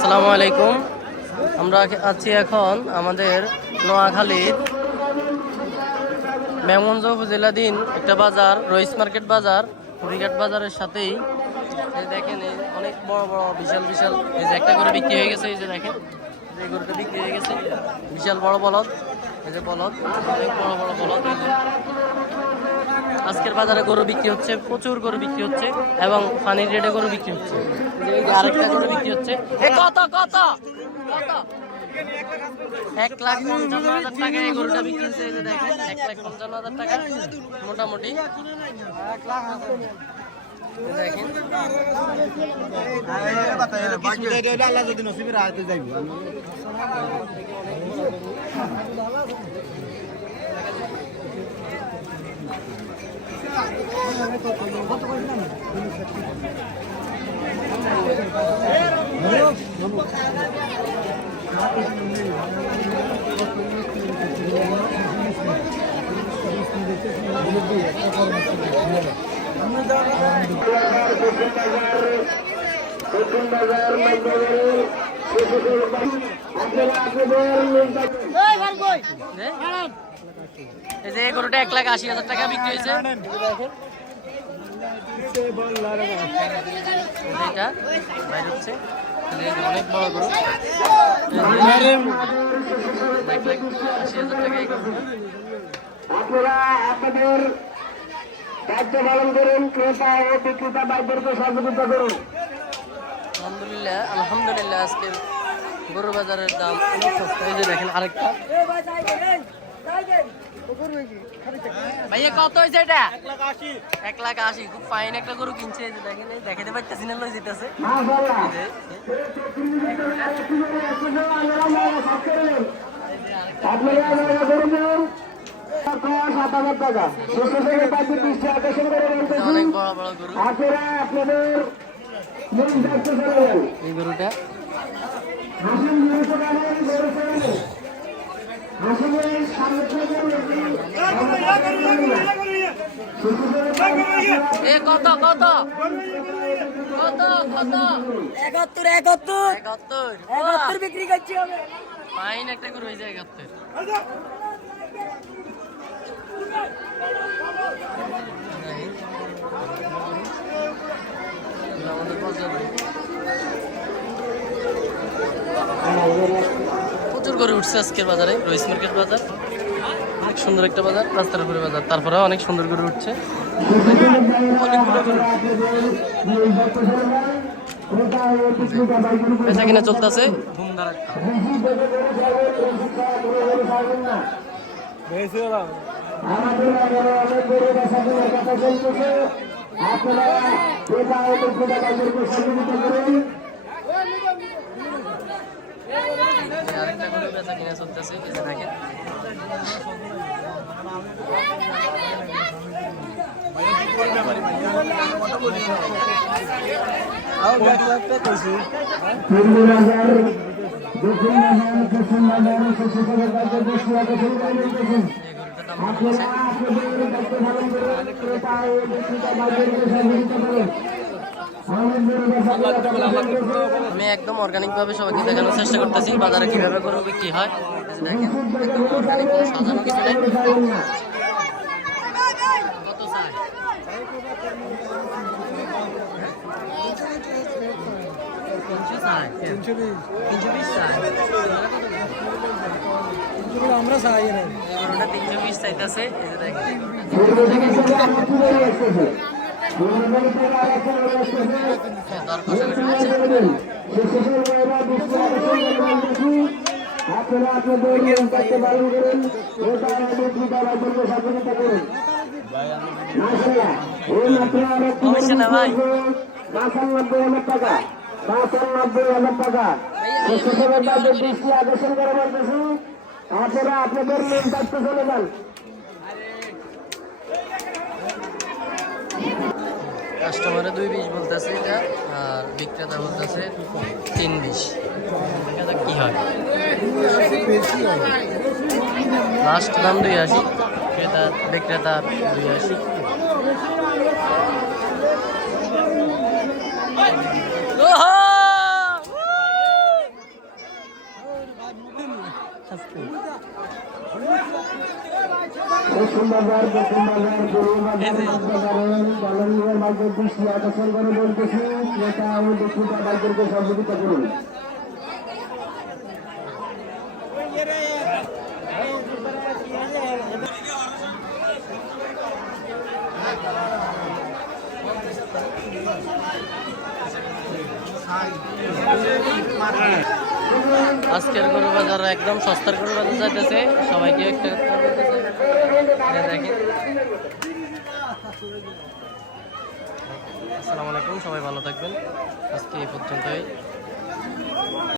আসসালামু আলাইকুম। আমরা আছি এখন আমাদের নোয়াখালীর মেমগঞ্জ উপজেলাধীন একটা বাজার, রইস মার্কেট বাজার হরিঘাট বাজারের সাথেই। দেখেন এই অনেক বড় বড়, বিশাল বিশাল, এই যে একটা করে বিক্রি হয়ে গেছে, এই যে দেখেন, এই গরুটা বিক্রি হয়ে গেছে, বিশাল বড় বলদ, এই যে বলদ, অনেক বড় বড় বলদ আজকের বাজারে গরু বিক্রি হচ্ছে, প্রচুর গরু বিক্রি হচ্ছে এবং পানির রেটে গরু বিক্রি হচ্ছে। আরেকটা গরু বিক্রি হচ্ছে। কত কত কত? এক লাখ পঞ্চান্ন হাজার টাকা এই গরুটা বিক্রি হচ্ছে এক লাখ পঞ্চান্ন হাজার টাকা মোটামুটি। দেখেন। এই যে এক লাখ আশি হাজার টাকা বিক্রি হয়েছে। এটা আপনারা আপনাদের দায়িত্ব পালন করুন, ক্রেতা ও বিক্রেতা সহযোগিতা করুন। আলহামদুলিল্লাহ আলহামদুলিল্লাহ, আজকের গরু বাজারের দাম সস্তা। দেখেন আরেকটা। ভাইয়া কত হয়েছে এটা? এক লাখ আশি খুব ফাইন একটা গরু কিনছে দেখেন দেখাতে পারতেছি না লই যেতেছে। অনেক বড় বড় গরু। এই গরুটা? এ কত কত? কত কত? একাত্তর একাত্তর। একাত্তর। একাত্তর বিক্রি করছি হবে ফাইন একটা গরু হয়েছে একাত্তর। আমাদের বাজার প্রচুর করে উঠছে আজকের বাজারে। রইস মার্কেট বাজার। অনেক সুন্দর একটা বাজার রাস্তার উপরে বাজার। তারপরে অনেক সুন্দর করে উঠছে। কিনা চলতেছে। আপনারা ক্রেতা ও বিক্রেতা বাইদেরকে সহযোগিতা করুন আরেকটা গরু বেচা কিনা চলতেছে এই যে দেখেন পূর্ব বাজার দক্ষিণ বাজার পশ্চিম বাজার শেষে থেকে বাইদের দৃষ্টি আকর্ষণ করে বলতেছেন এই গরুটার দাম আপনারা আপনাদের দায়িত্ব পালন করুন ক্রেতা ও বিক্রেতা বাইদেরকে সহযোগিতা করুন অনেক বড় বেসাদের কথা চলতেছে আমি একদম অর্গানিক ভাবে সবাইকে দেখানোর চেষ্টা করতেছি, বাজারে কীভাবে গরু বিক্রি হয়। দেখেন কিছু নেই কত চাই তিনশো চাই তিনশো বিশ চাই আমরা চাই না এই গরুটা তিনশো বিশ চাইতেছে এই যে দেখেন পূর্ব বাজার আরেকটি বড় আসতেছে পূর্ব বাজার আরেকটি বড় আসতেছে এই দর কষাকষি হচ্ছে আপনারা আপনাদের নিয়ম করতে পালন করুন এটা আমাদের পিতা রাজ্যকে সহযোগিতা করুন মাসাল্লাহ এই মাত্র আরেকটি অবশ্যই না ভাই। বাসানব্বই হাজার টাকা টাকা। কাস্টমারে দুই বিশ বলতেছে এটা, আর বিক্রেতা বলতেছে তিন বিশ। কি হয়? লাস্ট দাম দুই আশি, ক্রেতা, বিক্রেতা দুই আশি। সহযোগিতা করুন Thank you. আজকের গরু বাজার একদম সস্তার গরু বাজার যাইতেছে। সবাইকে একটা আসসালামু আলাইকুম, সবাই ভালো থাকবেন। আজকে এই পর্যন্তই।